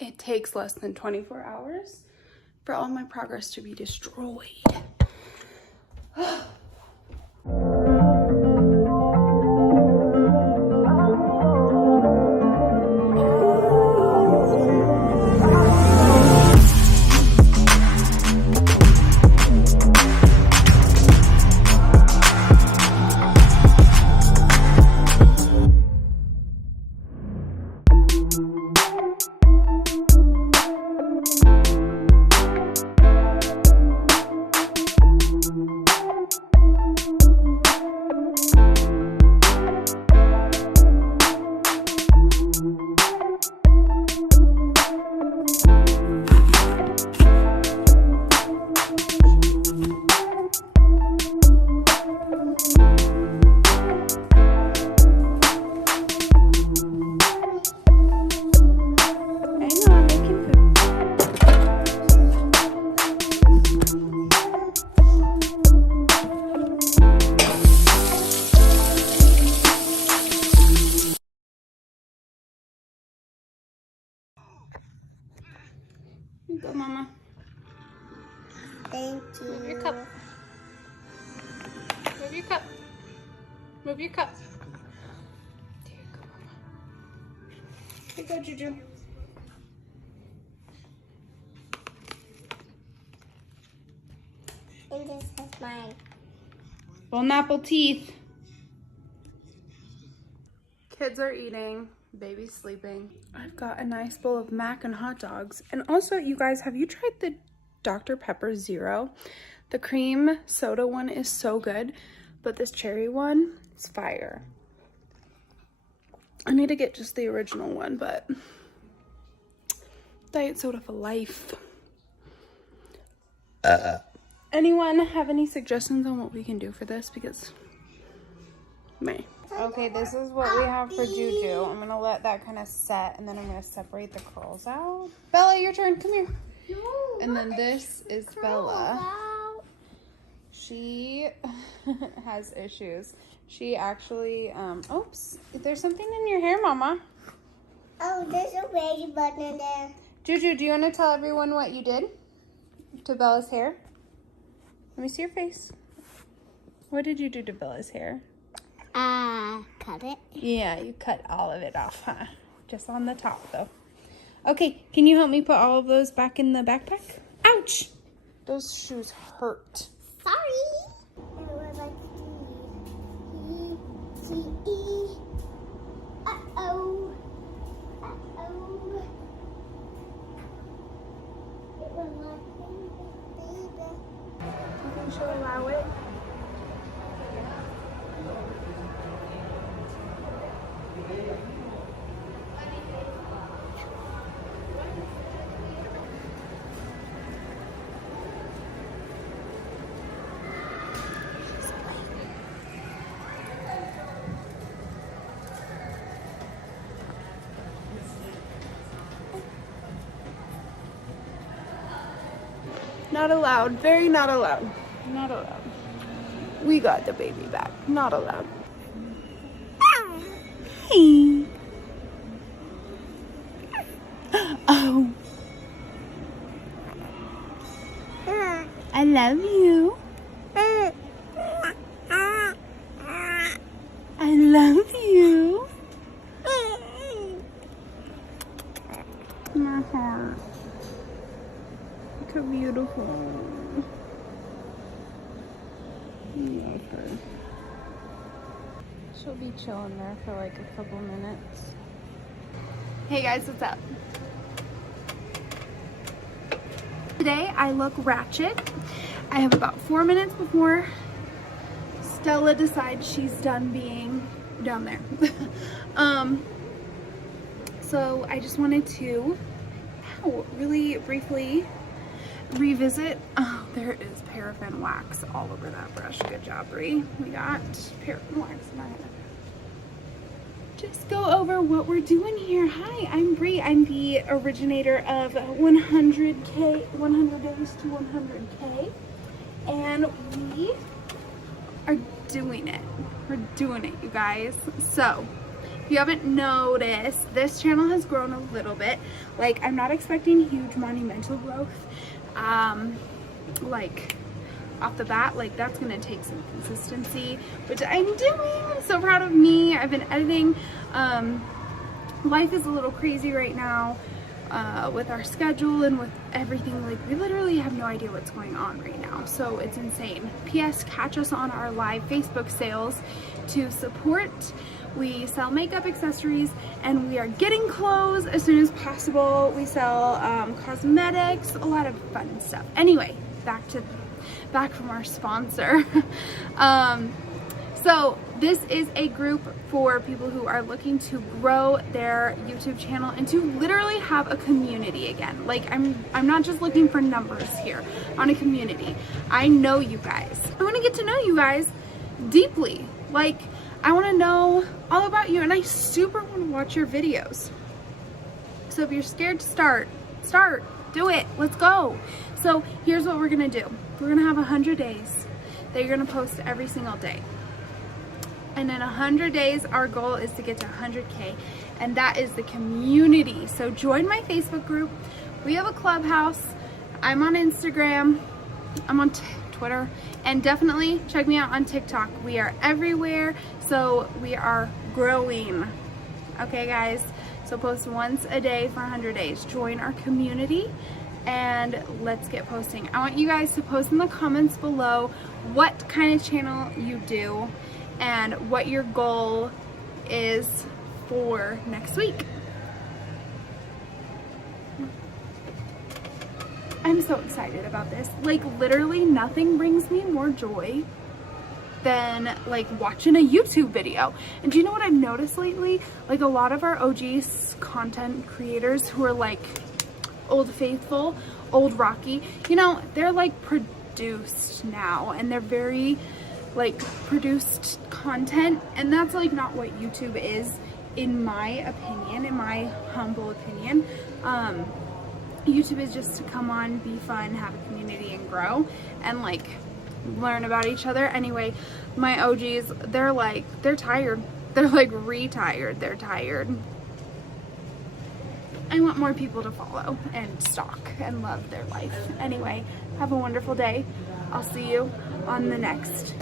it takes less than 24 hours for all my progress to be destroyed. Here you go, Mama. Thank you. Move your cup. Move your cup. Move your cup. There you go, Mama. Here you go, Juju. And this is mine. Bon apple teeth. Kids are eating. Baby's sleeping. I've got a nice bowl of mac and hot dogs. And also, you guys, have you tried the Dr. Pepper Zero? The cream soda one is so good, but this cherry one is fire. I need to get just the original one, but diet soda for life. Anyone have any suggestions on what we can do for this? Because me. Okay, this is what we have for Juju. I'm gonna let that kind of set, and then I'm gonna separate the curls out. Bella, your turn. Come here. No, And then this is Bella. She has issues. She actually, oops, there's something in your hair, Mama. Oh, there's a baby button in there. Juju, do you want to tell everyone what you did to Bella's hair? Let me see your face. What did you do to Bella's hair? Cut it. Yeah, you cut all of it off, huh? Just on the top, though. Okay, can you help me put all of those back in the backpack? Ouch! Those shoes hurt. Sorry. And we're like E. Uh-oh. Uh-oh. It was my baby. You think she'll allow it? Not allowed. Very not allowed. Not allowed. We got the baby back. Not allowed. Hey. Oh. I love you. I love you. My heart. Look how beautiful. I love her. She'll be chilling there for like a couple minutes. Hey guys, what's up? Today I look ratchet. I have about 4 minutes before Stella decides she's done being down there. So I just wanted to really briefly revisit. Oh, there is paraffin wax all over that brush. Good job, Bree. We got paraffin wax in our hair. Just go over what we're doing here. Hi, I'm Bree. I'm the originator of 100K, 100 days to 100K. And we are doing it. We're doing it, you guys. So If you haven't noticed, this channel has grown a little bit. Like, I'm not expecting huge monumental growth. Like, off the bat, like, that's gonna take some consistency, which I'm doing. I'm so proud of me. I've been editing. Life is a little crazy right now with our schedule and with everything. Like, we literally have no idea what's going on right now, so it's insane. PS, catch us on our live Facebook sales to support. We sell makeup accessories, and we are getting clothes as soon as possible. We sell cosmetics, a lot of fun stuff. Anyway, back from our sponsor. So this is a group for people who are looking to grow their YouTube channel and to literally have a community again. Like, I'm not just looking for numbers here, on a community. I know you guys. I want to get to know you guys deeply. Like, I want to know all about you, and I super want to watch your videos. So if you're scared to start, do it. Let's go. So here's what we're gonna do. We're gonna have 100 days that you're gonna post every single day. And in 100 days, our goal is to get to 100K, and that is the community. So join my Facebook group. We have a clubhouse. I'm on Instagram. I'm on Twitter, and definitely check me out on TikTok. We are everywhere, so we are growing. Okay, guys? So post once a day for 100 days. Join our community, and let's get posting. I want you guys to post in the comments below what kind of channel you do and what your goal is for next week. I'm so excited about this. Like, literally nothing brings me more joy than like watching a YouTube video. And do you know what I've noticed lately? Like, a lot of our OGs content creators who are like old faithful, old Rocky, you know, they're like produced now, and they're very like produced content, and that's like not what YouTube is, in my opinion, in my humble opinion. YouTube is just to come on, be fun, have a community, and grow, and like learn about each other. Anyway, my OGs, they're tired. They're like retired. They're tired. I want more people to follow and stalk and love their life. Anyway, have a wonderful day. I'll see you on the next.